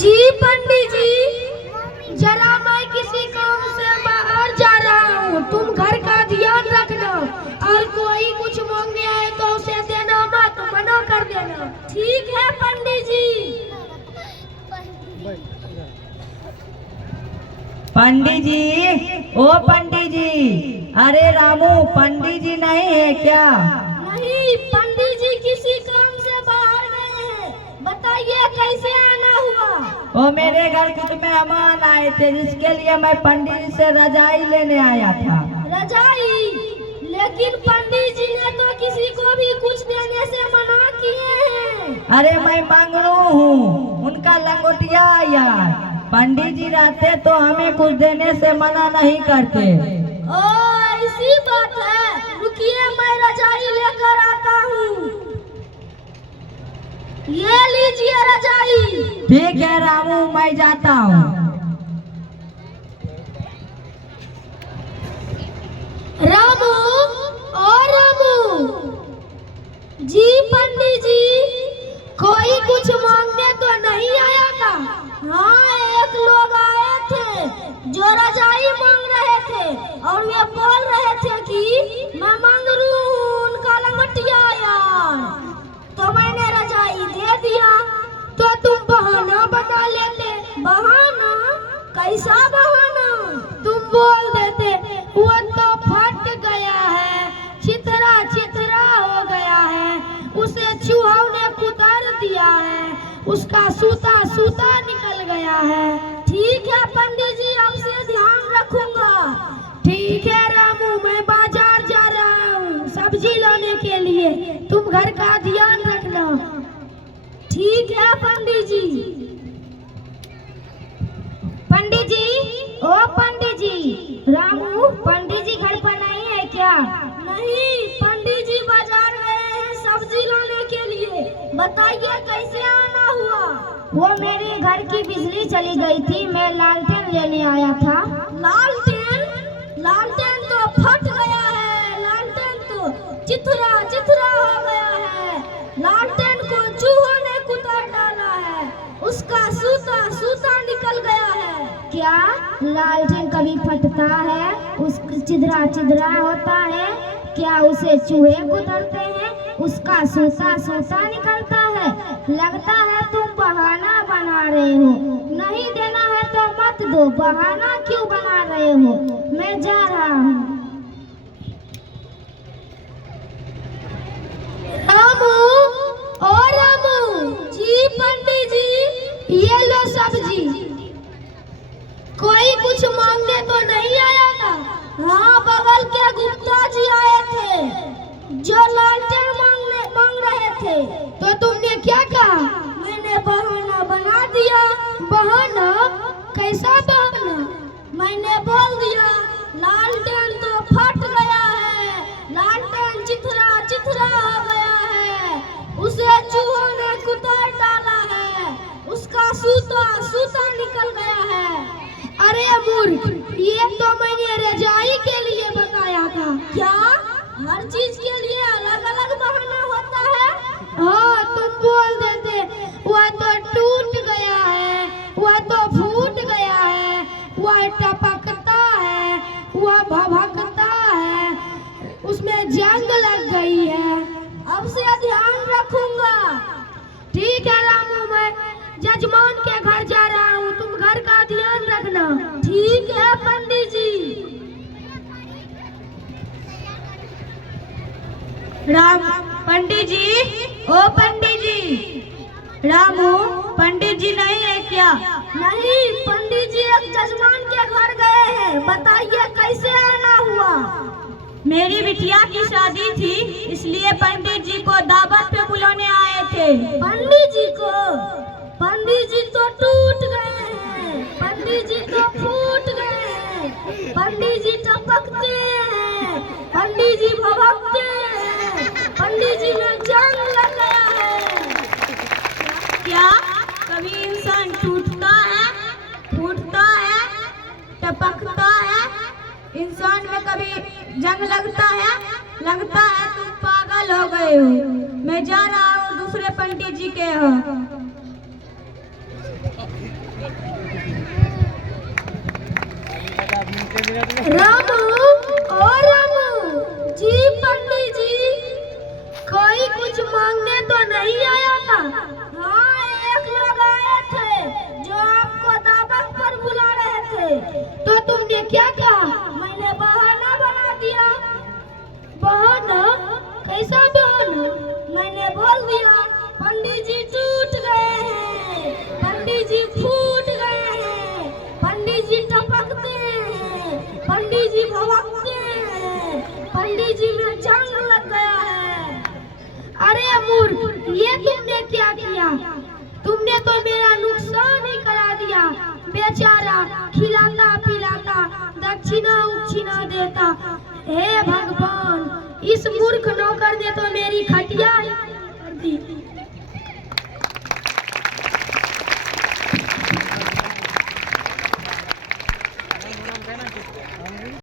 जी पंडित जी, जरा मैं किसी काम से बाहर जा रहा हूँ, तुम घर का ध्यान रखना और कोई कुछ मांगने आए तो उसे देना मत, मना कर देना। ठीक है पंडित जी। पंडित जी, ओ पंडित जी, अरे रामू पंडित जी नहीं है क्या? नहीं, पंडित जी किसी काम से बाहर गए हैं, बताइए कैसे आना हुआ? ओ मेरे घर कुछ मेहमान आए थे जिसके लिए मैं पंडित जी से रजाई लेने आया था। रजाई? लेकिन पंडित जी ने तो किसी को भी कुछ देने से मना किए हैं। अरे मैं मंगरू हूँ, उनका लंगोटिया यार। पंडित जी रहते तो हमें कुछ देने से मना नहीं करते। ओ ऐसी बात है, रुकिए मैं रजाई लेकर आता हूँ। ये लीजिए रजाई। ठीक है रामू, मैं जाता हूँ। रामू, और रामू जी, पंडित जी कोई कुछ मांगने तो नहीं आया था? हाँ, एक लोग आए थे जो रजाई मांग रहे थे और वे बोल रहे थे कि मैं मंगरू हूँ, उनका लंगोटिया यार। तो मैंने रजाई दे दिया, तो तुम बहाना बना लेते। बहाना? कैसा बहाना? तुम बोल देते वो तो फट गया है, छितरा छितरा हो गया है, उसे चूहों ने कुतर दिया है, उसका सूता सूता निकल गया है। ठीक है पंडित जी, अब से ध्यान रखूंगा। ठीक है रामू, मैं बाजार जा रहा हूँ सब्जी लाने के लिए, तुम घर का ध्यान रखना। ठीक है पंडित जी। पंडित जी, ओ पंडित जी, रामू पंडित जी घर पर नहीं है क्या? नहीं, पंडित जी बाजार गए हैं सब्जी लाने के लिए, बताइए कैसे आना हुआ? वो मेरे घर की बिजली चली गई थी, मैं लालटेन लेने आया था। लालटेन? लालटेन तो फट गया है, लालटेन तो चिथरा चिथरा हो गया है, लालटेन को चूहों ने कुतर डाला है, उसका सूता सूता निकल गया है। क्या लालटेन कभी फटता है? उस चिदरा चिदरा होता है? क्या उसे चूहे कुतरते हैं? उसका सूता सूता निकलता है? लगता है तुम बहाना बना रहे हो। नहीं देना है तो मत दो, बहाना क्यों बना रहे हो? मैं जा रहा हूँ। रामू, ओ रामू जी, पंडित जी ये लो सब्जी। कोई कुछ मांगने तो नहीं आया था? हाँ, बगल के गुप्ता जी आए थे जो लालटेन मांग रहे थे। तो तुमने क्या कहा? मैंने बहाना बना दिया। बहाना? कैसा बहाना? मैंने बोल दिया लालटेन तो फट गया है, लालटेन चिथरा चिथरा हो गया है, उसे चूहों ने कुतर डाला है, उसका सूता सूता निकल गया है। अरे मूर्ख, ये तो मैंने रजाई के लिए बताया था। क्या हर चीज के लिए अलग अलग बहाना होता है? हाँ, तुम बोल देते वह तो टूट गया है, वह तो फूट गया है, वह टपकता है, वह भभकता है, उसमें जंग लग गई है। अब से ध्यान रखूंगा। ठीक है रामू, मैं जजमान के घर जा रहा हूँ, तुम घर का ध्यान रखना। ठीक है पंडित जी। राम पंडित जी, ओ पंडित जी, रामू पंडित जी नहीं है क्या? नहीं, पंडित जी एक जजमान के घर गए हैं, बताइए कैसे आना हुआ? मेरी बिटिया की शादी थी, इसलिए पंडित जी को दावत पे बुलाने आए थे। पंडित जी को? पंडित जी तो टूट गए हैं, पंडित जी तो फूट गए हैं, पंडित जी टपकते हैं, पंडित जी भभकते हैं, पंडित जी में जंग लग गया है। क्या कभी इंसान टूटता है, फूटता है, टपकता है? इंसान में कभी जंग लगता है? लगता है तुम पागल हो गए हो। मैं जा रहा हूँ दूसरे पंडित जी के यहाँ। रामू और रामू जी, पंडित जी कोई कुछ मांगने तो नहीं आया था? हाँ, एक लोग आए थे जो आपको दावत पर बुला रहे थे, तो तुमने क्या कहा? मैंने बहाना बना दिया। बहाना? कैसा बहाना? मैंने बोल दिया पंडित जी टूट गए हैं, पंडित जी फूट गए हैं, पंडित जी टपकते हैं, पंडित जी भवकते हैं, पंडित जी में जंग लग गया है। अरे मूर्ख, ये तुमने क्या किया? तुमने तो मेरा नुकसान ही करा दिया। बेचारा खिलाता पिलाता दक्षिणा उक्षिणा देता। हे भगवान, इस मूर्ख नौकर ने तो मेरी खटिया कर दी।